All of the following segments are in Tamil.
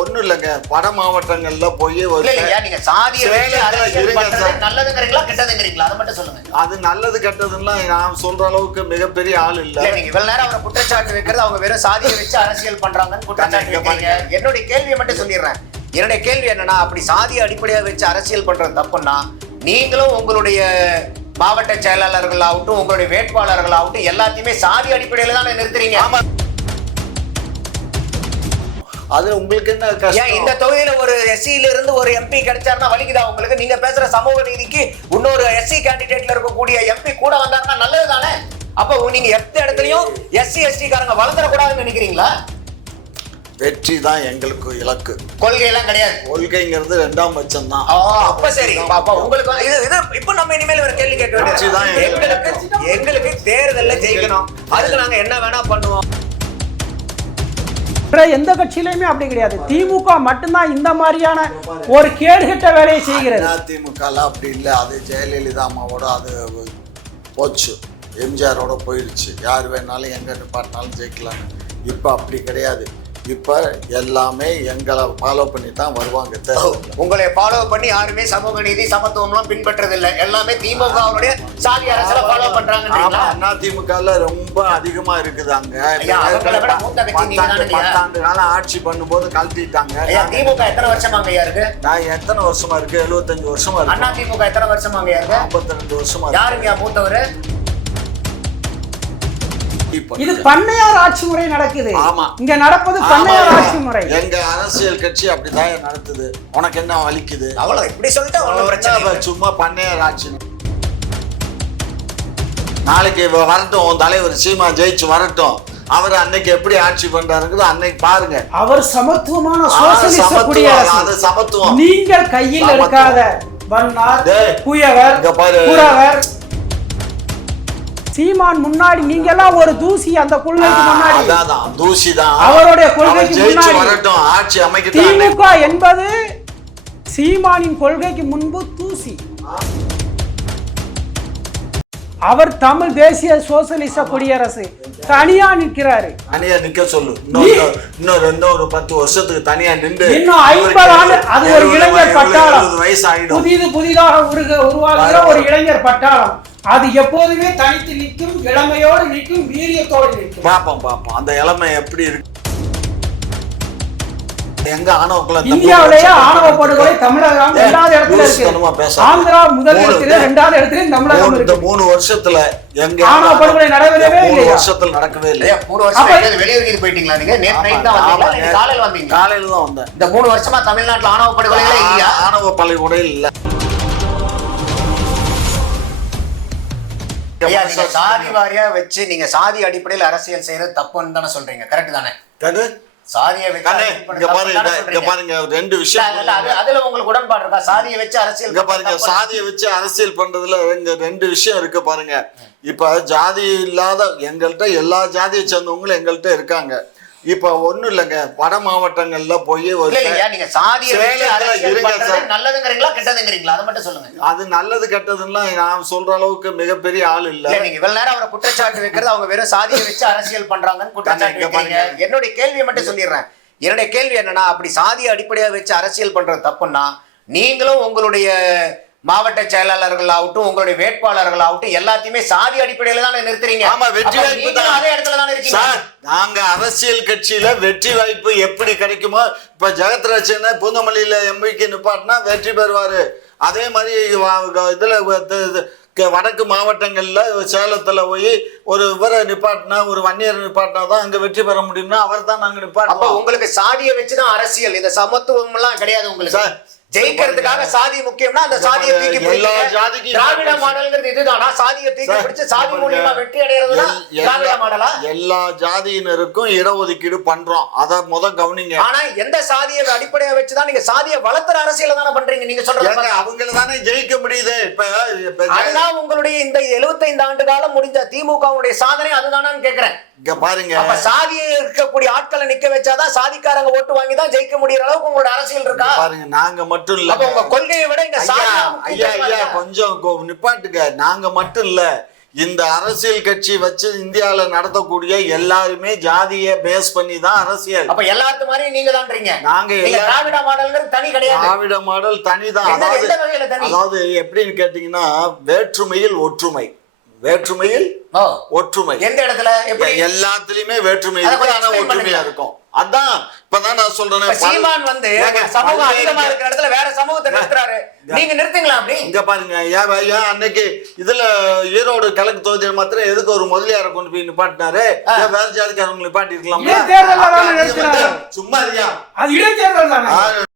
ஒண்ணும் இல்லைங்க, வட மாவட்டங்கள்ல போய் நீங்க சாதியை நல்லதுங்கிறீங்களா கெட்டதுங்கிறீங்களா அதை மட்டும் சொல்லுங்க. அது நல்லது கெட்டதுன்னா நான் சொல்ற அளவுக்கு மிகப்பெரிய ஆள் இல்ல. நீங்க இவ்வளவு நேரம் அவரை குற்றச்சாட்டு வைக்கிறது அவங்க வெறும் சாதியை வச்சு அரசியல் பண்றாங்கன்னு குற்றச்சாட்டு வைக்கிறீங்க. என்னுடைய கேள்வியை மட்டும் சொல்லிடுறேன். என்னுடைய கேள்வி என்னன்னா, அப்படி சாதியை அடிப்படையாக வச்சு அரசியல் பண்றது தப்புன்னா நீங்களும் உங்களுடைய மாவட்ட செயலாளர்கள் ஆகட்டும் உங்களுடைய வேட்பாளர்கள் ஆகட்டும் எல்லாத்தையுமே சாதி அடிப்படையில தான் நிறுத்துறீங்க. அது உங்களுக்கு என்ன கஷ்டம்? இந்த தொகுதியில ஒரு எஸ்சியில இருந்து ஒரு எம்பி கிடைச்சாருன்னா வலிக்குதா உங்களுக்கு? நீங்க பேசுற சமூக நீதிக்கு இன்னொரு எஸ்சி கேண்டிடேட்ல இருக்கக்கூடிய எம்பி கூட வந்தாருன்னா நல்லது தானே? அப்ப நீங்க எந்த இடத்துலயும் எஸ்சி எஸ்டி காரங்க வளர்ந்துடக்கூடாதுன்னு நினைக்கிறீங்களா? வெற்றி தான் எங்களுக்கு இலக்கு. கொள்கை எல்லாம் கிடையாது. கொள்கைங்கிறது 2ஆம் பட்சம் தான். அப்ப சரி, அப்ப உங்களுக்கு இது இப்ப நம்ம இனிமேல் ஒரு கேள்வி கேட்க வேண்டியது. எங்களுக்கு தேர்தல்ல ஜெயிக்கணும், அதுக்கு நாங்க என்ன வேணா பண்ணுவோம். எந்த கட்சியிலுமே அப்படி கிடையாது. திமுக மட்டும்தான் இந்த மாதிரியான ஒரு கேடுகட்ட வேலையை செய்கிறது. திமுக அப்படி இல்லை. அது ஜெயலலிதா அம்மாவோட அது போச்சு, எம்ஜிஆரோட போயிடுச்சு. யார் வேணாலும் எங்க நிப்பாட்டினாலும் ஜெயிக்கலாம். இப்ப அப்படி கிடையாது. இப்ப எல்லாமே எங்களை ஃபாலோ பண்ணி தான் வருவாங்க. உங்களை ஃபாலோ பண்ணி யாருமே சமூக நீதி சமத்துவம்லாம் பின்பற்றது இல்லை. எல்லாமே திமுகவுடைய சாதி அரசியல ஃபாலோ பண்றாங்க. அண்ணா திமுக ரொம்ப அதிகமா இருக்குது. அங்க 10 ஆண்டு காலம் ஆட்சி பண்ணும்போது கழட்டிட்டாங்க. திமுக எத்தனை வருஷமாங்க இருக்கு? நான் எத்தனை வருஷமா இருக்கு? 75 வருஷமா இருக்கு. அண்ணா திமுக எத்தனை வருஷமாங்க இருக்கு? 52 வருஷமா. யாருங்க மூத்தவர்? இது பண்ணையார் ஆட்சி முறை நடக்குது. ஆமா, இங்க நடப்பது பண்ணையார் ஆட்சி முறை. எங்க அரசியல் கட்சி அப்படிதான் நடத்துது. உனக்கு என்ன வலிக்குது? அவ்வளவு இப்படி சொல்லிட்டு சும்மா பண்ணையார் ஆட்சி. நாளைக்கு வரட்டும், உன் தலைவர் சீமா ஜெயிச்சு வரட்டும். அவர் அன்னைக்கு எப்படி ஆட்சி பண்றாருங்கிறது அன்னைக்கு பாருங்க. அவர் சமத்துவமான சோசலிச குடியரசு. சமத்துவம் நீங்கள் கையில் எடுக்காத வண்ணார் குயவர் குறவர் சீமான் முன்னாடி நீங்க எல்லாம் ஒரு தூசி. அந்த கொள்கைக்கு முன்னாடி தூசி தான். அவருடைய கொள்கைக்கு முன்னாடி வரட்டும், ஆட்சி அமைக்க. திமுக என்பது சீமானின் கொள்கைக்கு முன்பு தூசி. அவர் தமிழ் தேசிய சோசலிச குடியரசு தனியா நிற்கிறாரு. தனியா நிக்க சொல்லு. இன்னொரு 10 வருஷத்துக்கு தனியா நின்று இன்னும் 50 ஆண்டு அது ஒரு இளைஞர் பட்டாளம். வயசு ஆயிடும். புதிதாக உருவாகிற ஒரு இளைஞர் பட்டாளம். அது எப்போதுமே தனித்து நிற்கும், இளமையோடு நிற்கும், வீரியத்தோடு நிற்கும். பாப்போம் அந்த இளமை எப்படி இருக்கு. எங்க இந்தியாவிலேயே ஆணவ படுகொலை தமிழகம் 2வது இடத்துல இருக்கு. ஆந்திரா முதல் இடத்துல, 2வது இடத்துல தமிழகம் இருக்கு. 3 வருஷத்துல எங்க ஆணவ படுகொலை நடக்கவே இல்லை. 3 வருஷத்துல நடக்கவே இல்லை. 3 வருஷம் வெளியூருக்கு போயிட்டீங்களா நீங்க? நேத்து நைட் தான் வந்தீங்களா? காலையில வந்தீங்க? காலையில தான் வந்தேன். இந்த 3 வருஷமா தமிழ்நாட்டுல ஆணவ படுகொலைகளே இல்லையா? ஆணவ படுகொலை இல்ல. சாதி வாரியா வச்சு நீங்க சாதி அடிப்படையில் அரசியல் செய்யறது தப்புன்னு தானே சொல்றீங்க? கரெக்ட் தானே? சாதியை பாருங்க, 2 விஷயம். அதுல உங்களுக்கு உடன்பாடு இருக்கா? சாதியை வச்சு அரசியல் பாருங்க, சாதியை வச்சு அரசியல் பண்றதுல 2 விஷயம் இருக்கு பாருங்க. இப்ப ஜாதி இல்லாத எங்கள்கிட்ட எல்லா ஜாதியை சேர்ந்தவங்களும் எங்கள்கிட்ட இருக்காங்க. இப்ப ஒண்ணும் இல்லைங்க, வட மாவட்டங்கள்ல போய் நீங்க சாதியை நல்லதுங்கிறீங்களா கெட்டதுங்கிறீங்களா அதை மட்டும் சொல்லுங்க. அது நல்லது கெட்டதுன்னா நான் சொல்ற அளவுக்கு மிகப்பெரிய ஆள் இல்ல. நீங்க இவ்வளவு நேரம் அவரை குற்றச்சாட்டு வைக்கிறது அவங்க வெறும் சாதியை வச்சு அரசியல் பண்றாங்கன்னு குற்றச்சாட்டு வைக்கிறீங்க. என்னுடைய கேள்வியை மட்டும் சொல்லிடுறேன். என்னுடைய கேள்வி என்னன்னா, அப்படி சாதியை அடிப்படையாக வச்சு அரசியல் பண்றது தப்புன்னா நீங்களும் உங்களுடைய மாவட்ட செயலாளர்கள் ஆகட்டும் உங்களுடைய வேட்பாளர்கள் ஆகட்டும் எல்லாத்தையுமே சாதி அடிப்படையில தான் நிறுத்துறீங்க. ஆமா, வெற்றி வாய்ப்பு தான் அதே இடத்துல தான் இருக்கீங்க. நாங்க அரசியல் கட்சியில வெற்றி வாய்ப்பு எப்படி கிடைக்குமோ, இப்ப ஜெகத்ரட்சனை பூந்தமல்லியில எம்பிக்கு நிப்பாட்டினா வெற்றி பெறுவாரு. அதே மாதிரி இதுல வடக்கு மாவட்டங்கள்ல சேலத்துல போய் ஒரு இவரை நிப்பாட்டினா, ஒரு வன்னியர் நிப்பாட்டினா தான் அங்க வெற்றி பெற முடியும்னா அவர் தான் நாங்க நிப்பாட்டோம். உங்களுக்கு சாதியை வச்சுதான் அரசியல், இந்த சமத்துவம் எல்லாம் கிடையாது. உங்களுக்கு ஜெயிக்கிறதுக்காக சாதி முக்கியம்னா அந்த சாதியை தூக்கி திராவிட மாடல்ங்கிறது இதுதானா? சாதியை தூக்கி பிடிச்சு சாதி மூலியமா வெற்றி அடைறதுதான் திராவிட மாடலா? எல்லா ஜாதியினருக்கும் இடஒதுக்கீடு பண்றோம், அத கவனிங்க. ஆனா எந்த சாதியை அடிப்படையா வச்சுதான் நீங்க சாதியை வளர்த்துற அரசியல தானே பண்றீங்க? நீங்க சொல்றது அவங்கள தானே ஜெயிக்க முடியுது. அதுதான் உங்களுடைய இந்த 75 ஆண்டு காலம் முடிஞ்ச திமுகவுடைய சாதனை அதுதானான்னு கேக்குறேன். இங்க பாருங்க, அப்ப சாதியை இருக்கக்கூடிய ஆட்களை நிக்க வச்சாதான் சாதிக்காரங்க ஓட்டு வாங்கி தான் ஜெயிக்க முடியற அளவுக்கு உங்களோட அரசியல் இருக்கா? பாருங்க, நாங்க மட்டும் இல்ல. உங்க கொள்கையை விட இங்க ஐயா கொஞ்சம் நிப்பாட்டுங்க. நாங்க மட்டும் இல்ல, இந்த அரசியல் கட்சி வச்சு இந்தியாவில நடத்தக்கூடிய எல்லாருமே ஜாதிய பேஸ் பண்ணி தான் அரசியல். அப்ப எல்லாத்து மாதிரி நீங்க தான்றீங்க. நாங்க திராவிட மாடல்ங்கிறது தனி கிடையாது. திராவிட மாடல் தனிதான். அதாவது எப்படின்னு கேட்டீங்கன்னா வேற்றுமையில் ஒற்றுமை, வேற்றுமையில் ஒற்றுமை. எந்த இடத்துல எல்லாத்துலயுமே வேற்றுமை இருக்கு, ஆனா ஒற்றுமையா இருக்கும். அதான் இப்பதான் நான் சொல்றேன். சீமான் வந்து சமூகம் அதிகமா இருக்கிற இடத்துல வேற சமூகத்தை நிறுத்துறாரு, நீங்க நிறுத்துங்களா? அப்படி இங்க பாருங்க, ஏன் அன்னைக்கு இதுல ஈரோடு கிழக்கு தொகுதியில மாத்திரம் எதுக்கு ஒரு முதலியாரை கொண்டு போய் நிப்பாட்டினாரு? வேற ஜாதிக்காரங்க நிப்பாட்டி இருக்கலாம். சும்மா இல்லையா, அது இடைத்தேர்தல்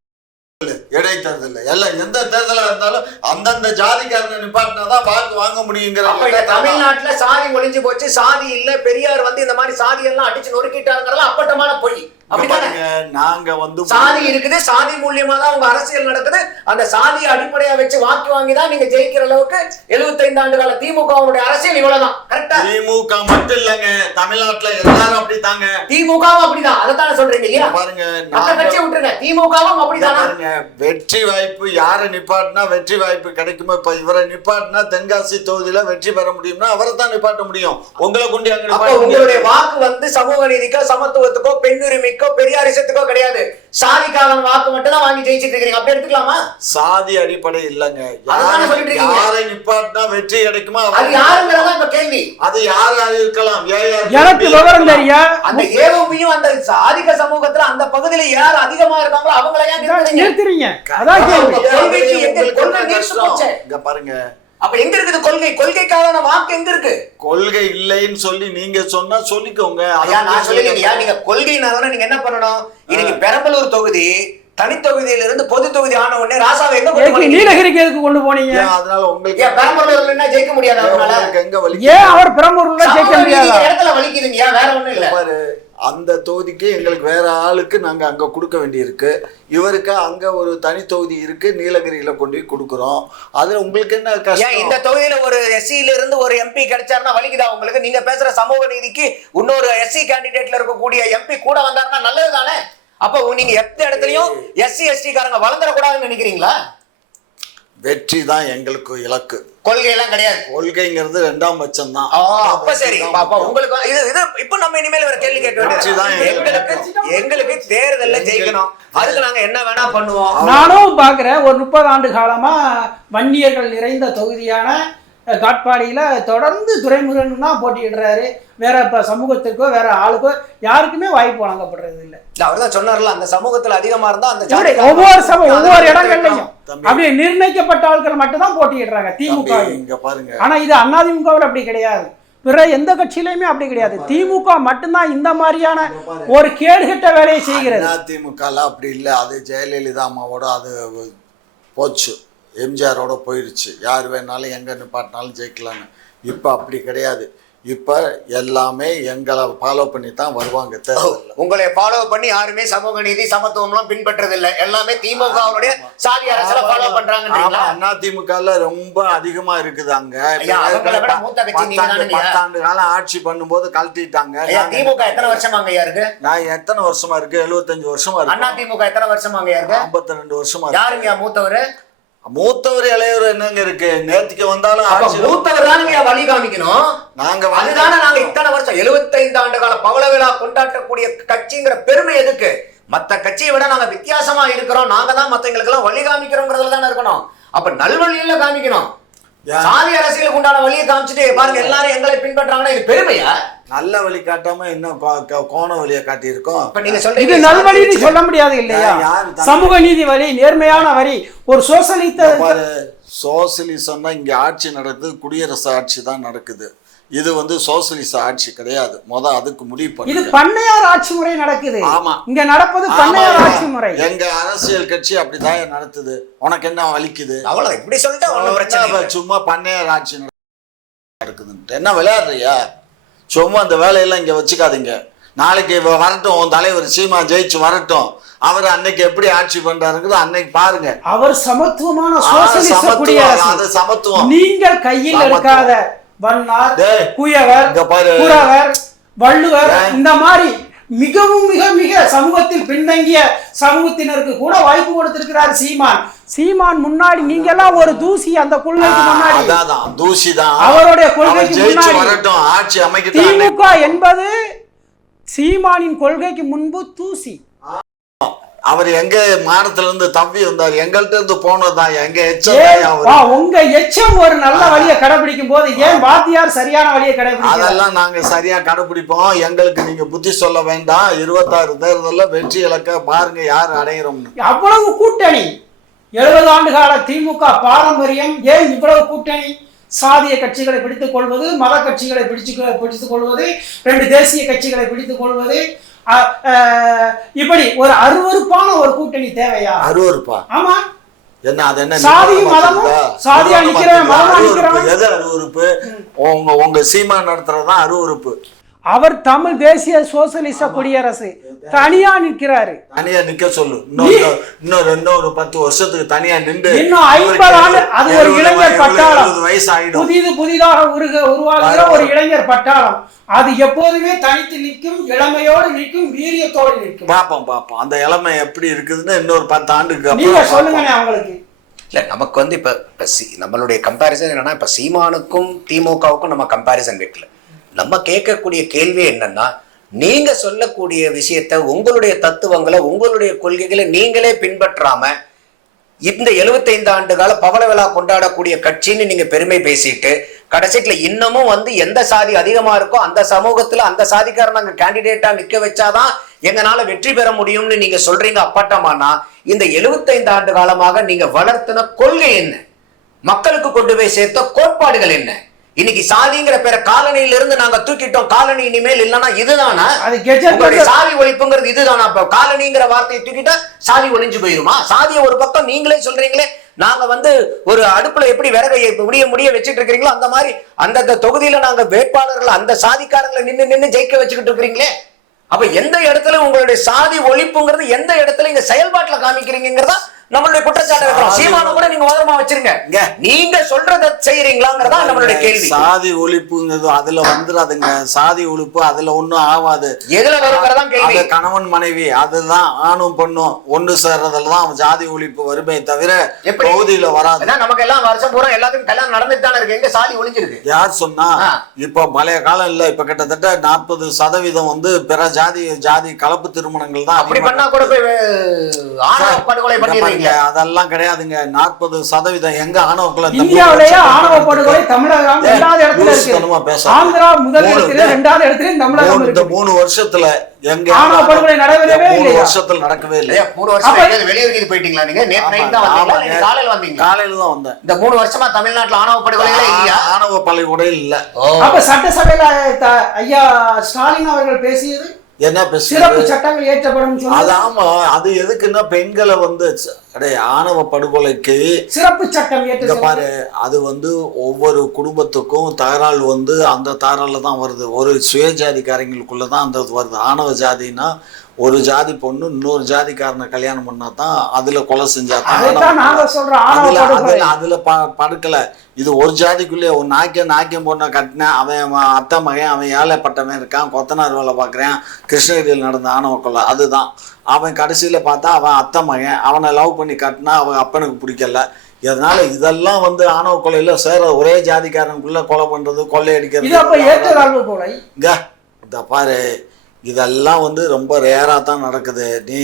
இடைத்தேர்தல் எல்லாம் எந்த தேர்தலா இருந்தாலும் அந்தந்த ஜாதிக்காரனை நிப்பாட்டினாதான் வாக்கு வாங்க முடியுங்கிற. தமிழ்நாட்டுல சாதி ஒழிஞ்சு போச்சு, சாதி இல்ல, பெரியார் வந்து இந்த மாதிரி சாதி எல்லாம் அடிச்சு நொறுக்கிட்டாருங்கிறதெல்லாம் அப்பட்டமான பொய். நாங்க வந்து சாதி இருக்குது, சாதி மூலியமா தான் உங்க அரசியல் நடக்குது. அந்த சாதியை அடிப்படையா வச்சு வாக்கு வாங்கி தான் நீங்க ஜெயிக்கிற அளவுக்கு 75 ஆண்டு கால திமுகவுடைய அரசியல் இவ்வளவுதான். கரெக்டா? திமுக மட்டும் இல்லங்க, தமிழ்நாட்டுல எல்லாரும் அப்படித்தாங்க. திமுகவும் அப்படிதான். அதைத்தானே சொல்றீங்க இல்லையா? பாருங்க, மத்த கட்சி விட்டுருங்க, திமுகவும் அப்படிதான். பாருங்க, வெற்றி வாய்ப்பு யாரை நிப்பாட்டினா வெற்றி வாய்ப்பு கிடைக்குமோ. இப்ப இவரை நிப்பாட்டினா தென்காசி தொகுதியில வெற்றி பெற முடியும்னா அவரை தான் நிப்பாட்ட முடியும். உங்களை கொண்டு உங்களுடைய வாக்கு வந்து சமூக நீதிக்கோ, சமத்துவத்துக்கோ, பெண்ணுரிமைக்கோ, பெரியாரிசத்துக்கோ கிடையாது. சாதிக்காக வாக்கு மட்டும் தான் வாங்கி ஜெயிச்சிட்டு இருக்கீங்க. அப்படி எடுத்துக்கலாமா? சாதி அடிப்படை இல்லங்க. யாரை நிப்பாட்டினா வெற்றி கிடைக்குமா? அது யாருங்கிறதா இப்ப கேள்வி. அது யாரா இருக்கலாம். எனக்கு விவரம் தெரியா. அந்த ஏவுமையும் அந்த சாதிக்க சமூகத்துல அந்த பகுதியில யார் அதிகமா இருக்காங்களோ அவங்கள ஏன் நிறுத்துறீங்க? அதான் கொள்கைக்கு கொள்கை நீர்த்து போச்சு. இங்க பாருங்க, அப்ப எங்க இருக்குது கொள்கை? கொள்கைக்கான வாக்கு எங்க இருக்கு? கொள்கை இல்லைன்னு சொல்லி நீங்க சொன்னா சொல்லிக்கோங்க. நான் சொல்லிருக்கீங்க. நீங்க கொள்கைனால நீங்க என்ன பண்ணணும்? இன்னைக்கு பெரம்பலூர் தொகுதி தனி தொகுதியில இருந்து பொது தொகுதி ஆன உடனே ராசாவை எங்க நீலகிரிக்கு எதுக்கு கொண்டு போனீங்க? அதனால உங்களுக்கு பெரம்பலூர்ல என்ன ஜெயிக்க முடியாது? எங்க வலிக்கு? ஏன் அவர் பெரம்பலூர்ல ஜெயிக்க முடியாது? இடத்துல வலிக்குதுங்க, வேற ஒண்ணும் இல்ல. அந்த தொகுதிக்கு எங்களுக்கு வேற ஆளுக்கு நாங்க அங்க கொடுக்க வேண்டியிருக்கு. இவருக்கு அங்க ஒரு தனி தொகுதி இருக்கு, நீலகிரியில கொண்டு போய் கொடுக்குறோம். அதுல உங்களுக்கு என்ன கஷ்டம்? இந்த தொகுதியில ஒரு எஸ்சியில இருந்து ஒரு எம்பி கிடைச்சாருன்னா வலிக்குதா உங்களுக்கு? நீங்க பேசுற சமூக நீதிக்கு இன்னொரு எஸ்சி கேண்டிடேட்ல இருக்கக்கூடிய எம்பி கூட வந்தாருன்னா நல்லது தானே? அப்போ நீங்க எந்த இடத்துலயும் எஸ்சி எஸ்டி காரங்க வளர்ந்துடக்கூடாதுன்னு நினைக்கிறீங்களா? வெற்றி தான் எங்களுக்கு இலக்கு. கொள்கை எல்லாம் கிடையாது. கொள்கைங்கிறது 2ஆம் பட்சம் தான். அப்ப சரி, உங்களுக்கு இது இப்ப நம்ம இனிமேல் ஒரு கேள்வி கேட்க வேண்டியது. எங்களுக்கு தேர்தல்ல ஜெயிக்கணும், அதுக்கு நாங்க என்ன வேணா பண்ணுவோம். நானும் பாக்குறேன், ஒரு 30 ஆண்டு காலமா வன்னியர்கள் நிறைந்த தொகுதியான காட்பாடியில தொடர்ந்து துரைமுருகன் தான் போட்டியிடுறாரு. வேற இப்ப சமூகத்துக்கோ வேற ஆளுக்கோ யாருக்குமே வாய்ப்பு வழங்கப்படுறது இல்லை. அவர்தான் சொன்னார்ல, அந்த சமூகத்துல அதிகமா இருந்தா அந்த ஒவ்வொரு இடங்கள்லயும் அப்படியே நிர்ணயிக்கப்பட்ட ஆட்கள் மட்டும் தான் போட்டியிடுறாங்க திமுக. ஆனா இது அதிமுகவில் அப்படி கிடையாது, பிற எந்த கட்சியிலுமே அப்படி கிடையாது. திமுக மட்டும்தான் இந்த மாதிரியான ஒரு கேடுகட்ட வேலையை செய்கிறது. அதிமுக அப்படி இல்லை. அது ஜெயலலிதா அம்மாவோட அது போச்சு, எம்ஜிஆரோட போயிடுச்சு. யார் வேணாலும் எங்கே நிப்பாட்டினாலும் ஜெயிக்கலான்னு. இப்போ அப்படி கிடையாது. இப்போ எல்லாமே எங்களை ஃபாலோ பண்ணி தான் வருவாங்க. உங்களை ஃபாலோ பண்ணி யாருமே சமூக நீதி சமத்துவம்லாம் பின்பற்றது இல்லை. எல்லாமே திமுகவுடைய சாதி அரசியலை ஃபாலோ பண்றாங்க. அதிமுக ரொம்ப அதிகமா இருக்குது. அங்க 10 ஆண்டு காலம் ஆட்சி பண்ணும்போது கழட்டிட்டாங்க. திமுக எத்தனை வருஷமாங்க இருக்கு? நான் எத்தனை வருஷமா இருக்கு? 75 வருஷமா இருக்கு. அதிமுக எத்தனை வருஷமாங்க இருக்கு? 52 வருஷமா. யாருங்க மூத்தவர்? மூத்தவர் இளையவர் என்னங்க இருக்கு? நேத்துக்கு வந்தாலும் மூத்தவர் தானுங்க வழி காமிக்கணும். நாங்க அதுதானே நாங்க இத்தனை வருஷம் 75 ஆண்டு கால பவள விழா கொண்டாடக்கூடிய கட்சிங்கிற பெருமை எதுக்கு? மத்த கட்சியை விட நாங்க வித்தியாசமா இருக்கிறோம், நாங்க தான் மத்தவங்களுக்கு எல்லாம் வழி காமிக்கிறோங்கிறதுல தானே இருக்கணும். அப்ப நல்வழியில காமிக்கணும். சாதி அரசியலுக்கு உண்டான வழியை காமிச்சுட்டு பாருங்க எல்லாரும் எங்களை பின்பற்றாங்கன்னா இது பெருமையா? நல்ல வழி காட்டாம இன்னும் கோண வழியை காட்டி இருக்கோம். இது நல்வழின்னு சொல்ல முடியாது இல்லையா? சமூக நீதி வழி, நேர்மையான வழி, ஒரு சோசியலிசம்னா இங்க ஆட்சி நடக்குது, குடியரசு ஆட்சி தான் நடக்குது. இது சோசியலிச ஆட்சி கிடையாது. அதுக்கு முடிவு இது பண்ணையார் ஆட்சி முறை நடக்குது. ஆமா, இங்க நடப்பது பண்ணையார் ஆட்சி முறை. எங்க அரசியல் கட்சி அப்படிதான் நடத்துது. உனக்கு என்ன வலிக்குது? அவ்வளவு இப்படி சொல்லிட்டு சும்மா பண்ணையார் ஆட்சி நடக்குதுன்ட்டு என்ன விளையாடுறியா? சும்மா அந்த வேலையெல்லாம் இங்க வச்சுக்காதீங்க. நாளைக்கு வரட்டும், உன் தலைவர் சீமா ஜெயிச்சு வரட்டும். அவர் அன்னைக்கு எப்படி ஆட்சி பண்றாருங்கிறது அன்னைக்கு பாருங்க. அவர் சமத்துவமான சோசியலிச குடியரசு. சமத்துவம் நீங்கள் கையில் எடுக்காத வண்ணார், குயவர், குறவர், வள்ளுவர் இந்த மாதிரி மிகவும் மிக மிக சமூகத்தில் பின்தங்கிய சமூகத்தினருக்கு கூட வாய்ப்பு கொடுத்திருக்கிறார் சீமான் முன்னாடி நீங்க எல்லாம் ஒரு தூசி அந்த கொள்கைக்கு முன்னாடி தூசிதான் அவருடைய கொள்கைக்கு முன்னாடி ஆட்சி அமைக்க திமுக என்பது சீமானின் கொள்கைக்கு முன்பு தூசி. அவர் எங்க மாநிலத்துல இருந்து தம்பி வந்தார், எங்கள்கிட்ட இருந்து போனதுதான் எங்க எச்சம். உங்க எச்சம் ஒரு நல்ல வழியை கடைபிடிக்கும் போது ஏன் வாத்தியார் சரியான வழியை கடைபிடிக்கும்? அதெல்லாம் நாங்க சரியா கடைபிடிப்போம். எங்களுக்கு நீங்க புத்தி சொல்ல வேண்டாம். 26 தேர்தல்ல வெற்றி இலக்க பாருங்க யார் அடைகிறோம்னு. அவ்வளவு கூட்டணி 70 ஆண்டு கால திமுக பாரம்பரியம். ஏன் இவ்வளவு கூட்டணி? சாதிய கட்சிகளை பிடித்துக் கொள்வது, மத கட்சிகளை பிடித்துக் கொள்வது, 2 தேசிய கட்சிகளை பிடித்துக் கொள்வது, இப்படி ஒரு அருவருப்பான ஒரு கூட்டணி தேவையா? அருவருப்பா? ஆமா. என்ன அது என்ன சாதி மதமும் சாதியா நிக்கிறவன் மதமா நிக்கிறவன். எது அருவருப்பு? உங்க சீமான் நடத்துறதுதான் அருவருப்பு. அவர் தமிழ் தேசிய சோசியலிச குடியரசு தனியா நிற்கிறாரு. தனியா நிக்க சொல்லு. இன்னொரு 10 வருஷத்துக்கு தனியா நின்று இன்னும் 50 ஆண்டு அது ஒரு இளைஞர் பட்டாளம். புதிதாக உருவாகிற ஒரு இளைஞர் பட்டாளம். அது எப்போதுமே தனித்து நிற்கும், இளமையோடு நிற்கும், வீரியத்தோடு நிற்கும். பாப்போம் அந்த இளமை எப்படி இருக்குதுன்னு இன்னொரு 10 ஆண்டுக்கு நீங்க சொல்லுங்க அவங்களுக்கு. இல்ல நமக்கு வந்து இப்ப நம்மளுடைய கம்பேரிசன் என்னன்னா, இப்ப சீமானுக்கும் திமுகவுக்கும் நம்ம கம்பேரிசன் வைக்கல. நம்ம கேட்கக்கூடிய கேள்வி என்னன்னா, நீங்க சொல்லக்கூடிய விஷயத்த, உங்களுடைய தத்துவங்களை, உங்களுடைய கொள்கைகளை நீங்களே பின்பற்றாம இந்த 75 ஆண்டு கால பவள விழா கொண்டாடக்கூடிய கட்சின்னு நீங்க பெருமை பேசிட்டு கடைசியில இன்னமும் வந்து எந்த சாதி அதிகமா இருக்கோ அந்த சமூகத்துல அந்த சாதிக்காரன் நாங்க கேண்டிடேட்டா நிக்க வச்சாதான் எங்களால வெற்றி பெற முடியும்னு நீங்க சொல்றீங்க. அப்பட்டமானா இந்த 75 ஆண்டு காலமாக நீங்க வளர்த்தின கொள்கை என்ன? மக்களுக்கு கொண்டு போய் சேர்த்த கோட்பாடுகள் என்ன? இன்னைக்கு சாதிங்கிற பேர காலனியில இருந்து நாங்க தூக்கிட்டோம். காலனி இனிமேல் இல்லைன்னா இதுதானா? சாதி ஒழிப்புங்கிறது இதுதானா? இப்ப காலனிங்கிற வார்த்தையை தூக்கிட்டா சாதி ஒழிஞ்சு போயிருமா? சாதிய ஒரு பக்கம் நீங்களே சொல்றீங்களே, நாங்க வந்து ஒரு அடுப்புல எப்படி விறகை முடிய வச்சுட்டு இருக்கிறீங்களோ அந்த மாதிரி அந்த தொகுதியில நாங்க வேட்பாளர்கள் அந்த சாதிக்காரங்களை நின்று ஜெயிக்க வச்சுக்கிட்டு இருக்கிறீங்களே. அப்ப எந்த இடத்துல உங்களுடைய சாதி ஒழிப்புங்கிறது எந்த இடத்துல இங்க செயல்பாட்டுல காமிக்கிறீங்கிறதா நம்மளுடைய குற்றச்சாட்டு இருக்கிறோம். சீமானை கூட நீங்க ஓரமா வச்சிருங்க. நீங்க சொல்றத செய்யறீங்களாங்கிறதா நம்மளுடைய கேள்வி. சாதி ஒழிப்புங்கிறது அதுல வந்துடாதுங்க. சாதி ஒழிப்பு அதுல ஒண்ணும் ஆகாது. எதுல வருங்கிறதா கேள்வி. கணவன் மனைவி அதுதான் ஆணும் பெண்ணும் ஒன்று சேர்றதுலதான் ஜாதி ஒழிப்பு வருமே தவிர பகுதியில வராது. நமக்கு எல்லாம் வருஷம் பூரா எல்லாத்துக்கும் கல்யாணம் நடந்துட்டு தானே இருக்கு. எங்க சாதி ஒழிஞ்சிருக்கு? யார் சொன்னா? இப்ப பழைய காலம் இல்ல, இப்ப கிட்டத்தட்ட 40% வந்து பிற ஜாதி கலப்பு திருமணங்கள் தான். அப்படி பண்ணா கூட போய் ஆணவ படுகொலை பண்ணிடுறீங்க. அதெல்லாம் கிடையாதுங்க. 40% எங்க ஆணவ இந்தியாவிலேயே ஆணவ படுகொலை தமிழகம் 2வது இடத்துல இருக்கு. ஆந்திரா முதல் இடத்துல, 2வது இடத்துல தமிழகம் இருக்கு. 3 வருஷத்துல எங்க ஆணவ படுகொலை நடக்கவே இல்லை. 3 வருஷத்துல நடக்கவே இல்லை. 3 வருஷம் வெளியூருக்கு போயிட்டீங்களா நீங்க? நேத்து நைட் தான் வந்தீங்களா? காலையில வந்தீங்க? காலையில தான் வந்தேன். இந்த 3 வருஷமா தமிழ்நாட்டுல ஆணவ படுகொலைகளே இல்லையா? ஆணவ படுகொலை இல்ல. அப்ப சட்டசபையில ஐயா ஸ்டாலின் அவர்கள் பேசியது என்ன பேச சிறப்பு சட்டங்கள் ஏற்றப்படும். அது ஆமா, அது எதுக்குன்னா பெண்களை வந்து ஆணவ படுகொலைக்கு சிறப்பு சட்டம் ஏற்ற பாரு. அது வந்து ஒவ்வொரு குடும்பத்துக்கும் தகராறு வந்து அந்த தகராறுல தான் வருது. ஒரு சுயஜாதிக்காரங்களுக்குள்ளதான் அந்த வருது. ஆணவ ஜாதினா ஒரு ஜாதி பொண்ணு இன்னொரு ஜாதிக்காரனை கல்யாணம் பண்ணா தான் அதுல கொலை செஞ்சா அதுல படுக்கல. இது ஒரு ஜாதிக்குள்ளே ஒரு நாக்கியம் பொண்ணை கட்டினேன், அவன் அத்தை மகன், அவன் ஏழைப்பட்டவன் இருக்கான், கொத்தனார் வேலை பார்க்குறேன், கிருஷ்ணகிரியில் நடந்த ஆணவ கொலை அதுதான். அவன் கடைசியில பார்த்தா அவன் அத்தை மகன், அவனை லவ் பண்ணி கட்டினா அவன் அப்பனுக்கு பிடிக்கல. இதனால இதெல்லாம் வந்து ஆணவ கொலையில சேர ஒரே ஜாதிக்காரனுக்குள்ள கொலை பண்றது, கொள்ளையடிக்கிறது. இந்த பாரு, இதெல்லாம் வந்து ரொம்ப ரேரா தான் நடக்குது. நீ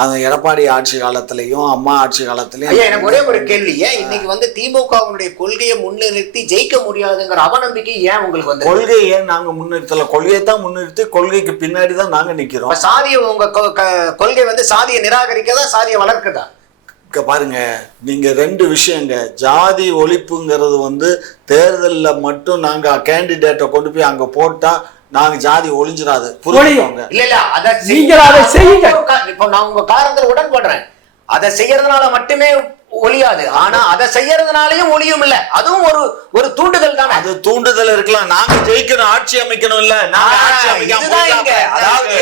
அந்த எடப்பாடி ஆட்சி காலத்திலையும் அம்மா ஆட்சி காலத்திலையும் எனக்கு ஒரே ஒரு கேள்வி, ஏன் இன்னைக்கு வந்து திமுகவுடைய கொள்கையை முன்னிறுத்தி ஜெயிக்க முடியாதுங்கிற அவநம்பிக்கை ஏன் உங்களுக்கு வந்து? கொள்கையை ஏன் நாங்க முன்னிறுத்தல? கொள்கையை தான் முன்னிறுத்தி கொள்கைக்கு பின்னாடி தான் நாங்க நிக்கிறோம். சாதியை உங்க கொள்கை வந்து சாதியை நிராகரிக்கதா சாதியை வளர்க்குதா? பாருங்க, நீங்க 2 விஷயங்க. ஜாதி ஒழிப்புங்கிறது வந்து தேர்தலில் மட்டும் நாங்க கேண்டிடேட்டை கொண்டு போய் அங்க போட்டா நாங்க ஜாதி ஒளிஞ்சிடாது. இப்போ நான் உங்க காரணத்துல உடன்படுறேன். அதை செய்யறதுனால மட்டுமே ஒளியாது, ஆனா அதை செய்யறதுனாலயும் ஒளியும் இல்ல. அதுவும் ஒரு தூண்டுதல் தானே. அது தூண்டுதல் இருக்கலாம். நாங்க ஜெயிக்கணும், ஆட்சி அமைக்கணும் இல்ல. அதாவது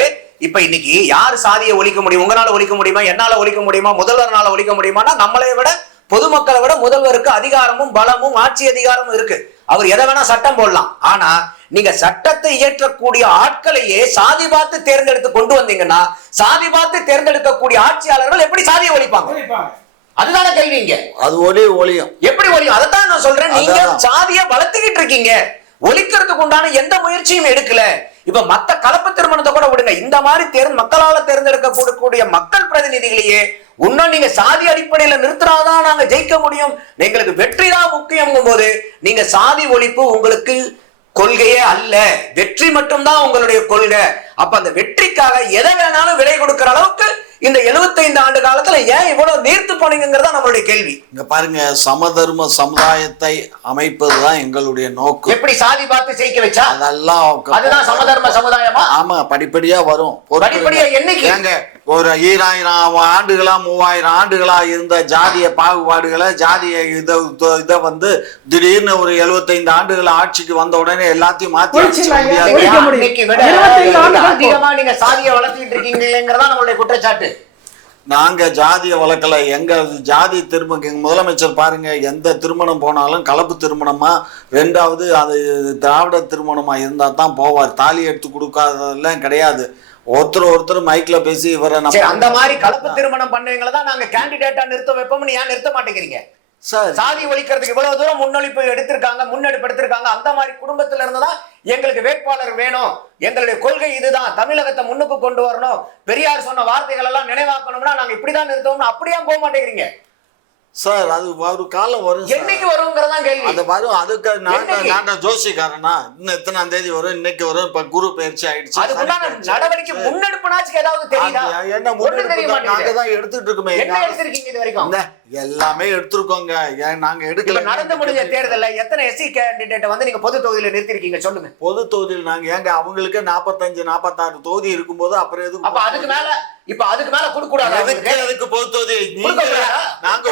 இப்ப இன்னைக்கு யாரு சாதியை ஒழிக்க முடியும்? உங்களால ஒழிக்க முடியுமா? என்னால ஒழிக்க முடியுமா? முதல்வர்னால ஒழிக்க முடியுமானா நம்மளை விட பொதுமக்களை விட முதல்வருக்கு அதிகாரமும் பலமும் ஆட்சி அதிகாரமும் இருக்கு. அவர் எதை வேணா சட்டம் போடலாம். ஆனா நீங்க சட்டத்தை இயற்றக்கூடிய ஆட்களையே சாதி பார்த்து தேர்ந்தெடுத்து கொண்டு வந்தீங்கன்னா சாதி பார்த்து தேர்ந்தெடுக்கக்கூடிய ஆட்சியாளர்கள் எப்படி சாதியை ஒழிப்பாங்க? அதுதான கேள்வி. இங்க அது ஒளியும் எப்படி ஒழியும்? அதைத்தான் நான் சொல்றேன். நீங்க சாதியை வளர்த்துக்கிட்டு இருக்கீங்க, ஒழிக்கிறதுக்கு உண்டான எந்த முயற்சியும் எடுக்கல. இப்ப மத்த கலப்பு திருமணத்தை கூட விடுங்க, இந்த மாதிரி மக்களால தேர்ந்தெடுக்கக்கூடிய மக்கள் பிரதிநிதிகளையே இன்னும் நீங்க சாதி அடிப்படையில நிறுத்தினாதான் நாங்க ஜெயிக்க முடியும், எங்களுக்கு வெற்றி தான் முக்கியம் போது நீங்க சாதி ஒழிப்பு உங்களுக்கு கொள்கையே அல்ல, வெற்றி மட்டும்தான் உங்களுடைய கொள்கை. அப்ப அந்த வெற்றிக்காக எதை வேணாலும் விலை கொடுக்கிற அளவுக்கு இந்த 75 ஆண்டு காலத்துல ஏன் இவ்வளவு நீர்த்து போனீங்கிறதா நம்மளுடைய கேள்வி. இங்க பாருங்க, சமதர்ம சமுதாயத்தை அமைப்பதுதான் எங்களுடைய நோக்கம். எப்படி சாதி பார்த்து ஜெயிக்க வச்சா? அதெல்லாம் அதுதான் சமதர்ம சமுதாயமா? ஆமா, படிப்படியா வரும். படிப்படியா என்னைக்கு? ஒரு 2000 ஆண்டுகளா 3000 ஆண்டுகளா இருந்த ஜாதிய பாகுபாடுகளை ஜாதிய இதை வந்து திடீர்னு ஒரு 75 ஆண்டுகள் ஆட்சிக்கு வந்த உடனே எல்லாத்தையும் மாத்தி அதிகமா நீங்க சாதியை வளர்த்துட்டு இருக்கீங்கிறதா நம்மளுடைய குற்றச்சாட்டு. நாங்க ஜாதிய வளர்க்கல. எங்க ஜாதி முதலமைச்சர் பாருங்க, எந்த திருமணம் போனாலும் கலப்பு திருமணமா, ரெண்டாவது அது திராவிட திருமணமா இருந்தா தான் போவார். தாலி எடுத்து கொடுக்காததெல்லாம் கிடையாது. ஒருத்தர் மைக்ல பேசி இவரை அந்த மாதிரி கலப்பு திருமணம் பண்ணுவீங்களா தான் நாங்க கேண்டிடேட்டா நிறுத்த வைப்போம்னு ஏன் நிறுத்த மாட்டேங்கிறீங்க? சாதி ஒழிக்கிறதுக்கு இவ்வளவு தூரம் முன்னெடுப்பு எடுத்திருக்காங்க. அந்த மாதிரி குடும்பத்துல இருந்துதான் எங்களுக்கு வேட்பாளர் வேணும், எங்களுடைய கொள்கை இதுதான், தமிழகத்தை முன்னுக்கு கொண்டு வரணும், பெரியார் சொன்ன வார்த்தைகள் எல்லாம் நினைவாக்கணும்னா நாங்க இப்படிதான் நிறுத்தோம்னு அப்படியே போக மாட்டேங்கிறீங்க சார். அது ஒரு காலம் வரும். என்னைக்கு வருங்கிறதா கேள்வி. அது வரும். அதுக்கு நான் ஜோசிக்காரனா, இன்னும் எத்தனாம் தேதி வரும், இன்னைக்கு வரும், இப்ப குரு பயிற்சி ஆயிடுச்சு. அதுக்குண்டான நடவடிக்கை முன்னெடுப்புனாச்சும் ஏதாவது தெரியுதா? என்ன முன்னெடுப்பு நாங்க தான் எடுத்துட்டு இருக்கோமே. என்ன எடுத்திருக்கீங்க இது வரைக்கும்? எல்லாமே எடுத்திருக்கோங்க. நாங்க எடுக்கல. நடந்து முடிஞ்ச தேர்தல்ல எத்தனை எஸ்சி கேண்டிடேட் வந்து நீங்க பொது தொகுதியில நிறுத்திருக்கீங்க சொல்லுங்க. பொது தொகுதியில் நாங்க ஏங்க அவங்களுக்கு 45-46 தொகுதி இருக்கும்போது அப்புறம் எதுக்கு? அப்ப அதுக்கு மேல கொடுக்க கூடாது. அதுக்கு பொது தொகுதி நாங்க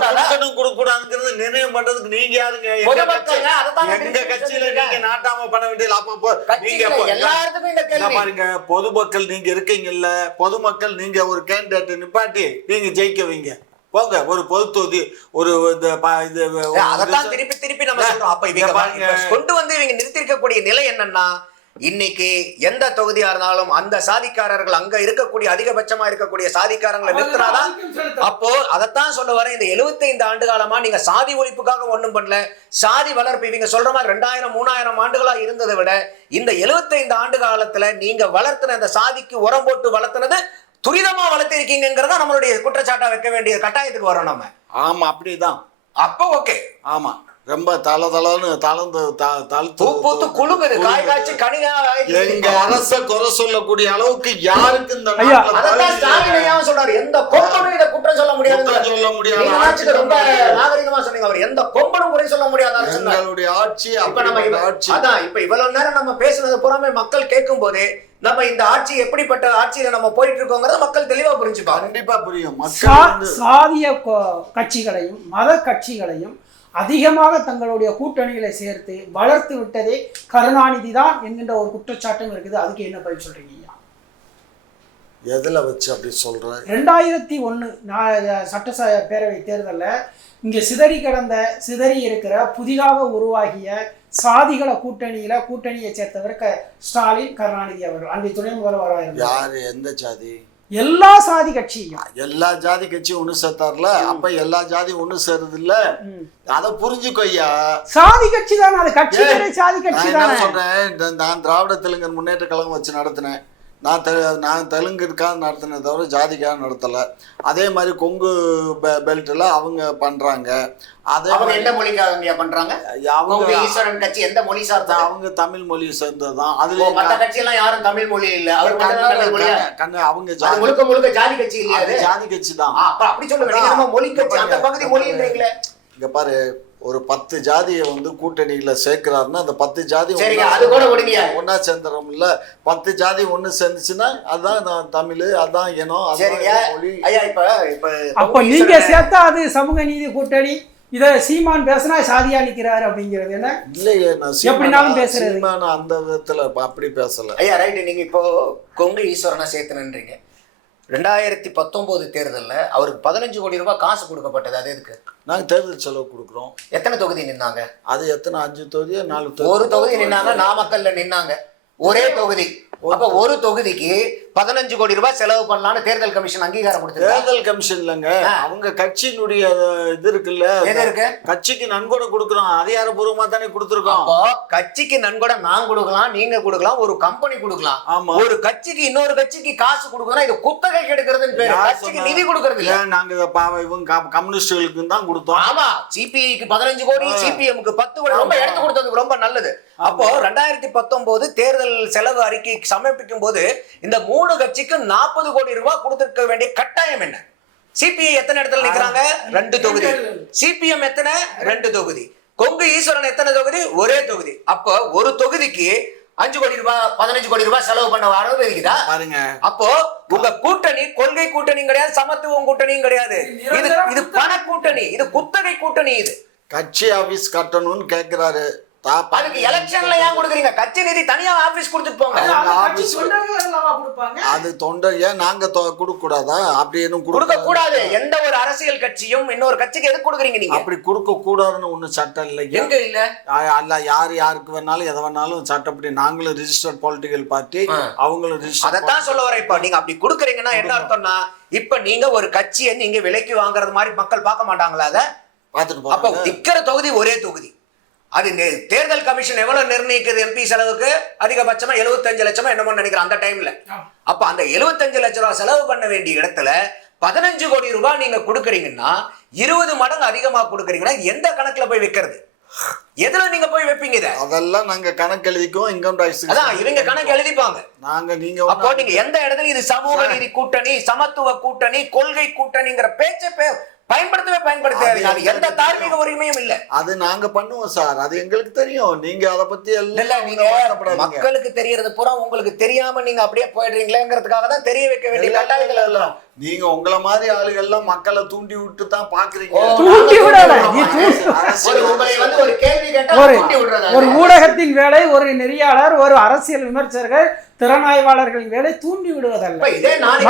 கொடுக்க கூடாதுங்கிறது நிர்ணயம் பண்றதுக்கு நீங்க யாருங்க? எங்க கட்சியில நீங்க நாட்டாம பண்ண வேண்டியது. அப்ப நீங்க எல்லாருக்குமே இந்த கேள்வி பாருங்க, பொதுமக்கள் நீங்க இருக்கீங்கல்ல, பொதுமக்கள் நீங்க ஒரு கேண்டிடேட் நிப்பாட்டி நீங்க ஜெயிக்கவீங்க போங்க. ஒரு பொது தொகுதி ஒரு அதான் திருப்பி நம்ம சொல்றோம். அப்ப இவங்க கொண்டு வந்து இவங்க நிறுத்திருக்கக்கூடிய நிலை என்னன்னா, இன்னைக்கு எந்த தொகுதியா இருந்தாலும் அந்த சாதிக்காரர்கள் அங்க இருக்கக்கூடிய அதிகபட்சமா இருக்கக்கூடிய சாதிக்காரங்களை நிறுத்தினாதான். அப்போ அதைத்தான் சொல்ல வர, இந்த 75 ஆண்டு காலமா நீங்க சாதி ஒழிப்புக்காக ஒண்ணும் பண்ணல, சாதி வளர்ப்பு இவங்க சொல்ற மாதிரி 2000-3000 ஆண்டுகளா இருந்ததை விட இந்த 75 ஆண்டு காலத்துல நீங்க வளர்த்துன இந்த சாதிக்கு உரம் போட்டு வளர்த்துனது துரிதமா வளர்த்திருக்கீங்கிறதா நம்மளுடைய குற்றச்சாட்டா வைக்க வேண்டிய கட்டாயத்துக்கு வரோம் நம்ம. ஆமா, அப்படிதான். அப்போ ஓகே. ஆமா, ரொம்ப தளர்ந்து பூத்து குலுங்குது, காய் காய்ச்சி கனியா. எங்க அரச குறை சொல்லக்கூடிய அளவுக்கு யாருக்கு இந்த சொல்றாரு, எந்த கொம்பனும் இதை குற்றம் சொல்ல முடியாது. ரொம்ப நாகரிகமா சொன்னீங்க, அவர் எந்த கொம்பனும் குறை சொல்ல முடியாது. எங்களுடைய ஆட்சி அதான் இப்ப இவ்வளவு நேரம் நம்ம பேசுனது புறமே மக்கள் கேட்கும் போதே நம்ம இந்த ஆட்சி எப்படிப்பட்ட ஆட்சியில நம்ம போயிட்டு இருக்கோங்கிறத மக்கள் தெளிவா புரிஞ்சுப்பாங்க. கண்டிப்பா புரியும். சாதிய கட்சிகளையும் மத கட்சிகளையும் அதிகமாக தங்களுடைய கூட்டணிகளை சேர்த்து வளர்த்து விட்டதே கருணாநிதி தான் என்கின்ற ஒரு குற்றச்சாட்டும் இருக்குது. அதுக்கு என்ன பதில் சொல்றீங்க? எதுல வச்சு அப்படி சொல்ற? 2001 சட்டப்பேரவை தேர்தலில் இங்கே சிதறி இருக்கிற புதிதாக உருவாகிய சாதிகளை கூட்டணியை சேர்த்தவர் ஸ்டாலின், கருணாநிதி அவர்கள். அன்றைய துணை முதல்வராக இருந்தார். யாரு? எந்த ஜாதி? எல்லா சாதி கட்சியும். எல்லா ஜாதி கட்சியும் ஒண்ணு சேர்த்தார்ல, அப்ப எல்லா ஜாதியும் ஒண்ணு சேருது இல்ல. அத புரிஞ்சுக்கோய்யா. சாதி கட்சி தானே அது, கட்சி சாதி கட்சி தானே. சொல்றேன், நான் திராவிட தெலுங்கர் முன்னேற்ற கழகம் வச்சு நடத்தினேன். நான் தெலுங்குக்காக நடத்தினே தவிர ஜாதிக்காக நடத்தலை. அதே மாதிரி கொங்கு பெல்ட்டில் அவங்க பண்ணுறாங்க. அதே எந்த மொழிக்காக பண்றாங்க? அவங்க ஈஸ்வரன் கட்சி எந்த மொழி சார்ந்தா? அவங்க தமிழ் மொழி சேர்ந்தது தான். அதுல மற்ற கட்சியெல்லாம் யாரும் தமிழ் மொழி இல்ல. அவங்க முழுக்க ஜாதி கட்சி இல்லையா? ஜாதி கட்சி தான். அப்படி சொல்லுங்க, மொழி கட்சி அந்த பகுதி மொழின்றீங்களே. இங்க பாரு, ஒரு 10 ஜாதியை வந்து கூட்டணியில சேர்க்கிறாருன்னா அந்த 10 ஜாதி ஒன்னா சேர்ந்துடும் இல்ல. 10 ஜாதி ஒண்ணு சேர்ந்துச்சுன்னா அதான் தமிழ், அதான் இனம், அதான் மொழி. அப்ப நீங்க சேர்த்தா அது சமூக நீதி கூட்டணி. இத சீமான் பேசினா சாதியா நிக்கிறாரு அப்படிங்கிறது என்ன? இல்லையே, எப்படினாலும் பேசுறது. அந்த விதத்துல அப்படி பேசல. ஐயா ரைட். நீங்க இப்போ கொங்கு ஈஸ்வரனை சேர்த்தனன்றீங்க, 2019 தேர்தல்ல அவருக்கு 15 கோடி ரூபாய் காசு கொடுக்கப்பட்டது. அது எதுக்கு? நாங்கள் தேர்தல் செலவு கொடுக்குறோம். எத்தனை தொகுதி நின்னாங்க? அது எத்தனை 5 தொகுதியோ 4 தொகுதி. ஒரு தொகுதி நின்னாங்க, நாமக்கல்ல நின்னாங்க, ஒரே தொகுதி. அப்ப ஒரு தொகுதிக்கு 15 கோடி ரூபாய் செலவு பண்ணலாம்னு தேர்தல் கமிஷன் அங்கீகாரம் கொடுத்தது. தேர்தல் கமிஷன் இல்லைங்க, அவங்க கட்சியினுடைய இது இருக்குல்ல, எது இருக்கு? கட்சிக்கு நன்கொடை கொடுக்குறோம், அதிகாரப்பூர்வமா தானே கொடுத்துருக்கோம். அப்போ கட்சிக்கு நன்கொடை நான் கொடுக்கலாம், நீங்க கொடுக்கலாம், ஒரு கம்பெனி கொடுக்கலாம். ஆமா. ஒரு கட்சிக்கு இன்னொரு கட்சிக்கு காசு கொடுக்கணும், இது குத்தகை கெடுக்கிறதுன்னு பேரு. கட்சிக்கு நிதி கொடுக்கறது இல்ல. நாங்க இவங்க கம்யூனிஸ்டுகளுக்கு தான் கொடுத்தோம். ஆமா, சிபிஐக்கு 15 கோடி, சிபிஎம்க்கு 10 கோடி, ரொம்ப எடுத்து கொடுத்தது ரொம்ப நல்லது. அப்போ 2019 தேர்தல் செலவு அறிக்கை சமர்ப்பிக்கும் போது இந்த 3 கட்சிக்கு 40 கோடி ரூபாய் கொடுத்திருக்க வேண்டிய கட்டாயம் என்ன? சிபிஐ எத்தனை இடத்துல நிக்கிறாங்க? 2 தொகுதி. சிபிஎம் எத்தனை? 2 தொகுதி. கொங்கு ஈஸ்வரன் எத்தனை தொகுதி? ஒரே தொகுதி. அப்போ ஒரு தொகுதிக்கு 5 கோடி ரூபாய் 15 கோடி ரூபாய் செலவு பண்ண அனுமதிக்குதா பாருங்க. அப்போ உங்க கூட்டணி கொள்கை கூட்டணியும் கிடையாது, சமத்துவம் கூட்டணியும் கிடையாது. இது பண கூட்டணி, இது குத்தகை கூட்டணி. இது கட்சி ஆபீஸ் கட்டணும்னு கேக்குறாரு. அதுக்கு எலெக்ஷன்ல ஏன் கொடுக்குறீங்க? கட்சி நிதி தனியா ஆபீஸ் கொடுத்துட்டு போங்க. அது தொண்டர் ஏன் நாங்க கொடுக்க கூடாதா? அப்படி எதுவும் கொடுக்க கூடாது. எந்த ஒரு அரசியல் கட்சியும் இன்னொரு கட்சிக்கு எது கொடுக்குறீங்க நீங்க? அப்படி கொடுக்க கூடாதுன்னு ஒண்ணு சட்டம் இல்லை. எங்க இல்ல? அல்ல, யாருக்கு வேணாலும் எதை வேணாலும் சட்டப்படி. நாங்களும் ரிஜிஸ்டர்ட் பொலிட்டிக்கல் பார்ட்டி, அவங்களும் ரிஜிஸ்டர். அதைத்தான் சொல்ல வரேன். இப்ப நீங்க அப்படி கொடுக்குறீங்கன்னா என்ன அர்த்தம்னா, இப்ப நீங்க ஒரு கட்சியை நீங்க விலைக்கு வாங்குறது மாதிரி மக்கள் பார்க்க மாட்டாங்களா? அதை பார்த்துட்டு அப்ப நிக்கிற தொகுதி ஒரே தொகுதி. அது தேர்தல் கமிஷன் எவ்வளவு நிர்ணயிக்குது எம்பி செலவுக்கு? அதிகபட்சமா 75 லட்சமா என்னமோ நினைக்கிறேன் அந்த டைம்ல. அப்ப அந்த 75 லட்சம் ரூபாய் செலவு பண்ண வேண்டிய இடத்துல 15 கோடி ரூபாய் நீங்க கொடுக்குறீங்கன்னா 20 மடங்கு அதிகமா கொடுக்குறீங்கன்னா எந்த கணக்குல போய் வைக்கிறது? எதுல நீங்க போய் வைப்பீங்க? இத அதெல்லாம் நாங்க கணக்கு எழுதிக்குவோம். இன்கம் டாக்ஸ் அதான் இவங்க கணக்கு எழுதிப்பாங்க. நீங்க அப்போ நீங்க எந்த இடத்துல இது சமூக நீதி கூட்டணி, சமத்துவ கூட்டணி, கொள்கை கூட்டணிங்கிற பேச்சை பயன்படுத்தாது. எந்த தார்மீக உரிமையும் இல்ல. அது நாங்க பண்ணுவோம் சார், அது எங்களுக்கு தெரியும். நீங்க அதை பத்தி எல்லாம் நீங்க மக்களுக்கு தெரியறது பூரா உங்களுக்கு தெரியாம நீங்க அப்படியே போயிடுறீங்களேங்கிறதுக்காக தான் தெரிய வைக்க வேண்டிய கட்டாயங்கள் எல்லாம். நீங்க உங்களை மாதிரி ஆளுகள் எல்லாம் மக்களை தூண்டி விட்டு தான் பாக்குறீங்க. ஒரு ஊடகத்தின் வேலை, ஒரு நெறியாளர், ஒரு அரசியல் விமர்சகர்கள், திறனாய்வாளர்களின் வேலை தூண்டி விடுவதல்ல,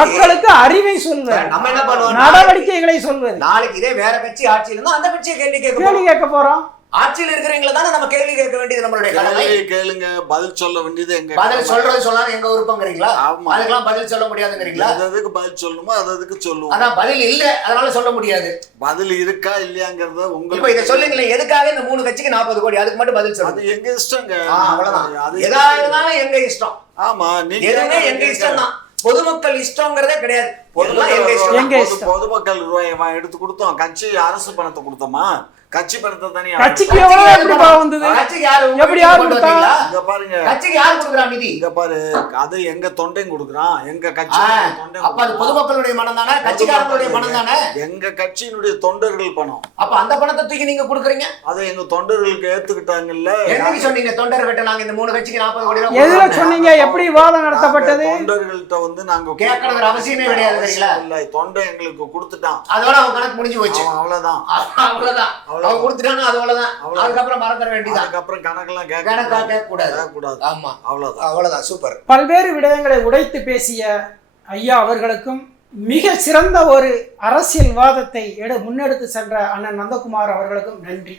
மக்களுக்கு அறிவை சொல்வது, நம்ம என்ன பண்ணுவோம், நடவடிக்கைகளை சொல்வது. நாளைக்கு இதே வேற கட்சி ஆட்சியில் இருந்தா அந்த கட்சியை கேள்வி கேட்க போறோம். ஆட்சியில் இருக்கிறவங்கள தானே நம்ம கேள்வி கேட்க வேண்டியது நம்மளுடைய கடமை. கேளுங்க, பதில் சொல்ல வேண்டியது எங்க பதில் சொல்றது சொல்லாம எங்க விருப்பங்கிறீங்களா? அதுக்கெல்லாம் பதில் சொல்ல முடியாதுங்கிறீங்களா? அதுக்கு பதில் சொல்லணுமோ அதுக்கு சொல்லுவோம். அதான் பதில் இல்ல, அதனால சொல்ல முடியாது. பதில் இருக்கா இல்லையாங்கிறத உங்களுக்கு இதை சொல்லுங்களேன். எதுக்காக இந்த 3 கட்சிக்கு 40 கோடி? அதுக்கு மட்டும் பதில் சொல்லுங்க. அது எங்க இஷ்டங்க. அவ்வளவுதான். எதாவது எங்க இஷ்டம். ஆமா, நீங்க எதுவுமே எங்க இஷ்டம் தான். பொதுமக்கள் இஷ்டங்கிறதே கிடையாது. பொதுமக்கள் ரூபாய் எடுத்து கொடுத்தோம், கட்சி அரசு பணத்தை கொடுத்தோமா? கட்சி பணத்தை தனியா கட்சிக்கு எவ்வளவு எப்படி வந்தது? கட்சிக்கு யாரு எப்படி யாரு கொடுத்தாங்க? இங்க பாருங்க, கட்சிக்கு யாரு கொடுக்குறா நிதி? இங்க பாரு, அது எங்க தொண்டன் கொடுக்குறான், எங்க கட்சி தொண்டன். அப்ப அது பொதுமக்களுடைய பணம் தானே, கட்சிக்காரங்களுடைய பணம் தானே, எங்க கட்சியினுடைய தொண்டர்கள் பணம். அப்ப அந்த பணத்தை தூக்கி நீங்க கொடுக்குறீங்க. அதை எங்க தொண்டர்களுக்கு ஏத்துக்கிட்டாங்கல்ல. என்னைக்கு சொன்னீங்க தொண்டர்கிட்ட நாங்க இந்த 3 கட்சிக்கு 40 கோடி ரூபாய் எதுல சொன்னீங்க? எப்படி விவாதம் நடத்தப்பட்டது? தொண்டர்கள்ட்ட வந்து நாங்க கேட்கறது அவசியமே கிடையாது. இல்ல, தொண்டை எங்களுக்கு கொடுத்துட்டான், அதோட அவங்க கணக்கு முடிஞ்சு போச்சு. அவ்வளவுதான். அவங்க கொடுத்துட்டாங்க, அவ்வளவுதான். அதுக்கப்புறம் மறந்துட வேண்டியது. அதுக்கப்புறம் கணக்கெல்லாம் கேட்க கூடாது. ஆமா, அவ்வளவுதான். சூப்பர். பல்வேறு விடயங்களை உடைத்து பேசிய ஐயா அவர்களுக்கும், மிக சிறந்த ஒரு அரசியல் வாதத்தை முன்னெடுத்து சென்ற அண்ணன் நந்தகுமார் அவர்களுக்கும் நன்றி.